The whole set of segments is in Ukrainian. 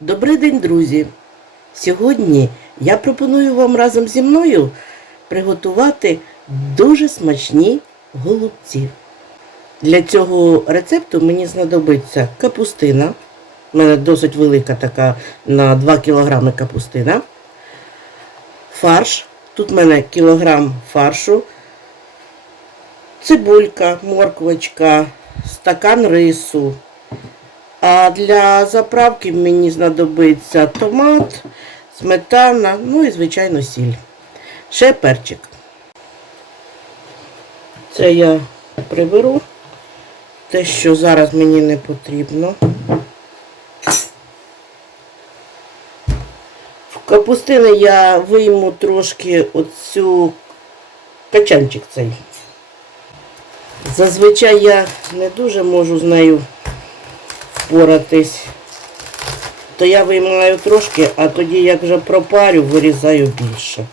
Добрий день, друзі! Сьогодні я пропоную вам разом зі мною приготувати дуже смачні голубці. Для цього рецепту мені знадобиться капустина. У мене досить велика така на 2 кг капустина. Фарш. Тут в мене кілограм фаршу, цибулька, морквочка, стакан рису. А для заправки мені знадобиться томат, сметана, ну і, звичайно, сіль. Ще перчик. Це я приберу. Те, що зараз мені не потрібно. В капустини я вийму трошки оцю качанчик цей. Зазвичай я не дуже можу з нею впоратись. То я виймаю трошки, а тоді, як вже пропарю, вирізаю більше.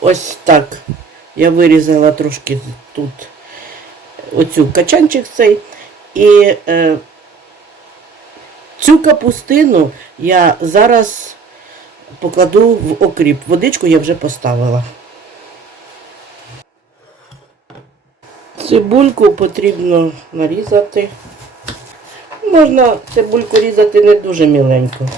Ось так. Я вирізала трошки тут оцю качанчик цей. І е, цю капустину я зараз покладу в окріп. Водичку я вже поставила. Цибульку потрібно нарізати. Можна цибульку різати не дуже міленько.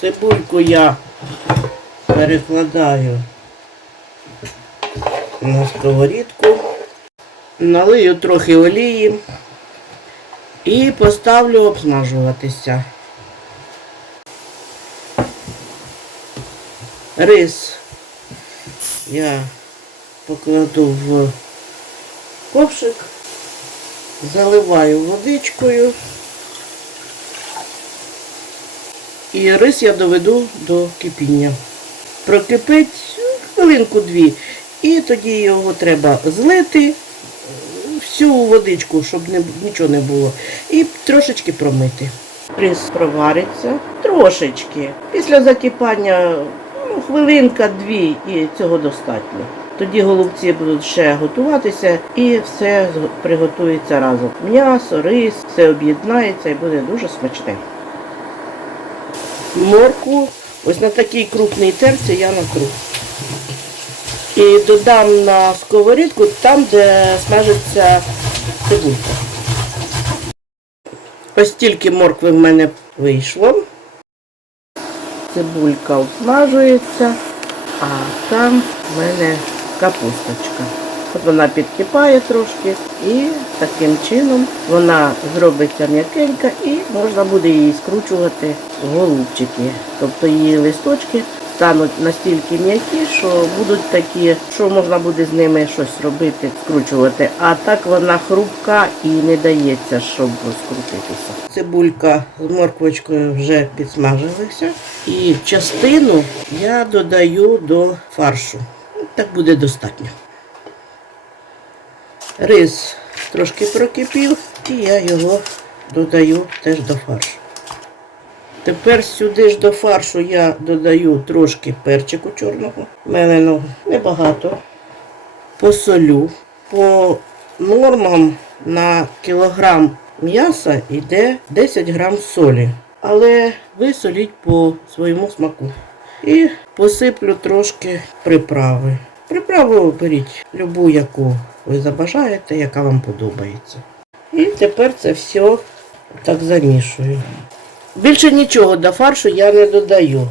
Цибульку я перекладаю на сковорідку, налию трохи олії і поставлю обсмажуватися. Рис я покладу в ковшик, заливаю водичкою. І рис я доведу до кипіння. Прокипить ну, хвилинку-дві. І тоді його треба злити, е, всю водичку, щоб не, нічого не було. І трошечки промити. Рис провариться трошечки. Після закипання ну, хвилинка-дві і цього достатньо. Тоді голубці будуть ще готуватися і все приготується разом. М'ясо, рис, все об'єднається і буде дуже смачне. Морку ось на такій крупній терці я натру. І додам на сковорідку там, де смажиться цибулька. Ось тільки моркви в мене вийшло. Цибулька обсмажується, а там в мене капусточка. От вона підкипає трошки і таким чином вона зробиться м'якенька і можна буде її скручувати в голубчики. Тобто її листочки стануть настільки м'які, що будуть такі, що можна буде з ними щось робити, скручувати. А так вона хрупка і не дається, щоб скрутитися. Цибулька з морквочкою вже підсмажилися. І частину я додаю до фаршу. Так буде достатньо. Рис трошки прокипів і я його додаю теж до фаршу. Тепер сюди ж до фаршу я додаю трошки перчику чорного, меленого, небагато. Посолю. По нормам на кілограм м'яса йде 10 грам солі. Але ви соліть по своєму смаку. І посиплю трошки приправи. Приправу беріть любу, яку ви забажаєте, яка вам подобається. І тепер це все так замішую. Більше нічого до фаршу я не додаю.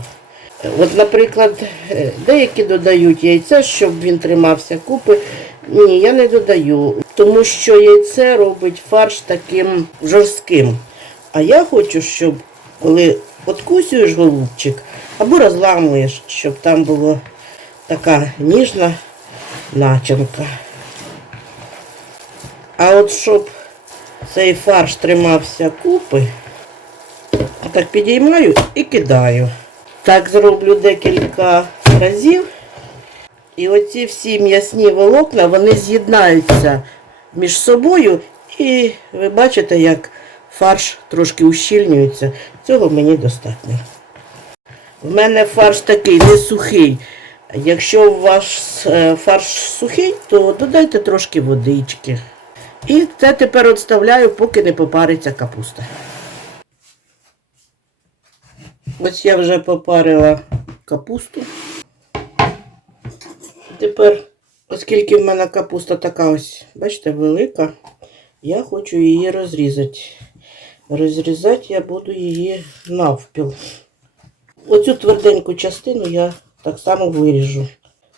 От, наприклад, е, деякі додають яйце, щоб він тримався купи. Ні, я не додаю, тому що яйце робить фарш таким жорстким. А я хочу, щоб коли откусуєш голубчик або розламуєш, щоб там була така ніжна начинка. А от щоб цей фарш тримався купи, так підіймаю і кидаю. Так зроблю декілька разів. І оці всі м'ясні волокна, вони з'єднаються між собою. І ви бачите, як фарш трошки ущільнюється. Цього мені достатньо. В мене фарш такий не сухий. Якщо ваш е, фарш сухий, то додайте трошки водички. І це тепер відставляю, поки не попариться капуста. Ось я вже попарила капусту. Тепер, оскільки в мене капуста така ось, бачите, велика, я хочу її розрізати. Розрізати я буду її навпіл. Оцю тверденьку частину я так само виріжу.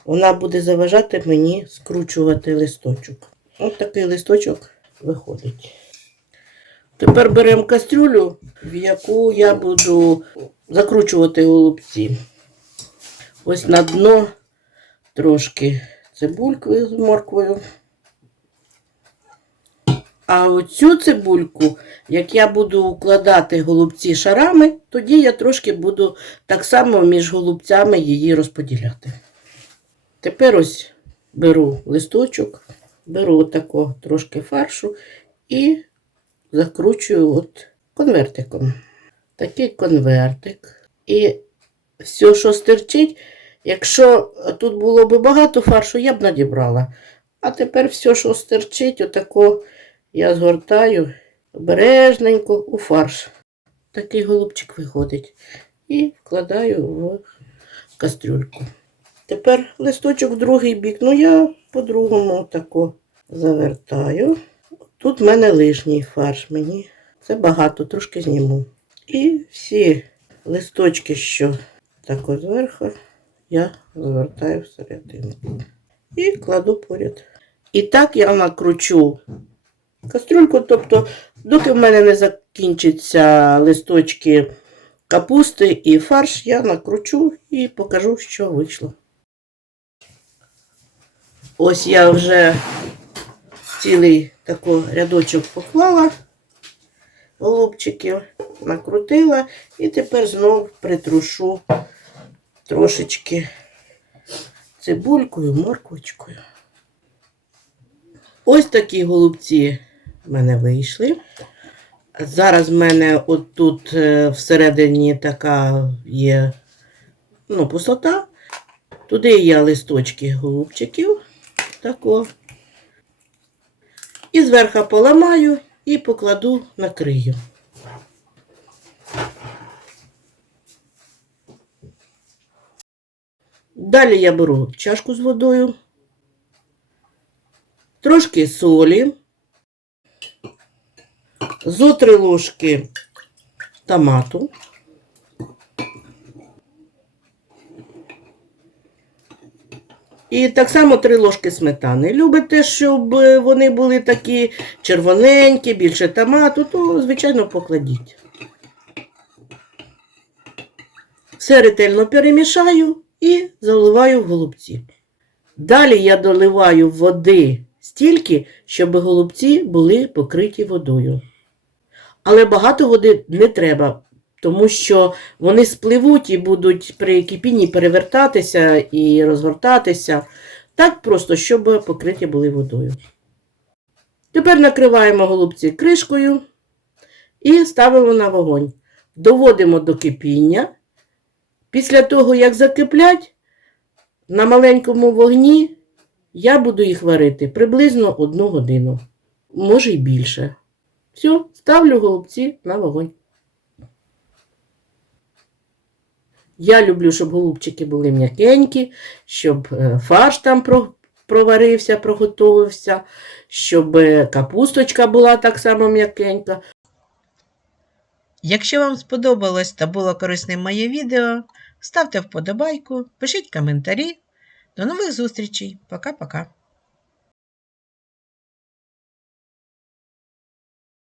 Вона буде заважати мені скручувати листочок. Ось такий листочок виходить. Тепер беремо кастрюлю, в яку я буду закручувати голубці. Ось на дно трошки цибульки з морквою. А оцю цибульку, як я буду укладати голубці шарами, тоді я трошки буду так само між голубцями її розподіляти. Тепер ось беру листочок, беру отако трошки фаршу і закручую от конвертиком. Такий конвертик. І все, що стирчить, якщо тут було б багато фаршу, я б надібрала. А тепер все, що стирчить, отако я згортаю обережненько у фарш. Такий голубчик виходить. І вкладаю в кастрюльку. Тепер листочок в другий бік. Ну, я по-другому тако завертаю. Тут в мене лишній фарш мені. Це багато, трошки зніму. І всі листочки, що так зверху, я завертаю всередину. І кладу поряд. І так я накручу кастрюльку, тобто, доки в мене не закінчаться листочки капусти і фарш, я накручу і покажу, що вийшло. Ось я вже цілий такий рядочок поклала голубчиків, накрутила і тепер знов притрушу трошечки цибулькою, морквочкою. Ось такі голубці в мене вийшли. Зараз в мене отут е, всередині така є ну, пустота. Туди я листочки голубчиків. Тако. І зверху поламаю і покладу накрию. Далі я беру чашку з водою, трошки солі, зо три ложки томату. І так само три ложки сметани. Любите, щоб вони були такі червоненькі, більше томату, то, звичайно, покладіть. Все ретельно перемішаю і заливаю в голубці. Далі я доливаю води стільки, щоб голубці були покриті водою. Але багато води не треба, тому що вони спливуть і будуть при кипінні перевертатися і розгортатися. Так просто, щоб покриті були водою. Тепер накриваємо голубці кришкою і ставимо на вогонь. Доводимо до кипіння. Після того, як закиплять, на маленькому вогні я буду їх варити приблизно одну годину, може й більше. Все, ставлю голубці на вогонь. Я люблю, щоб голубчики були м'якенькі, щоб е, фарш там проварився, проготовився, щоб е, капусточка була так само м'якенька. Якщо вам сподобалось та було корисним моє відео, ставте вподобайку, пишіть коментарі. До нових зустрічей. Пока-пока.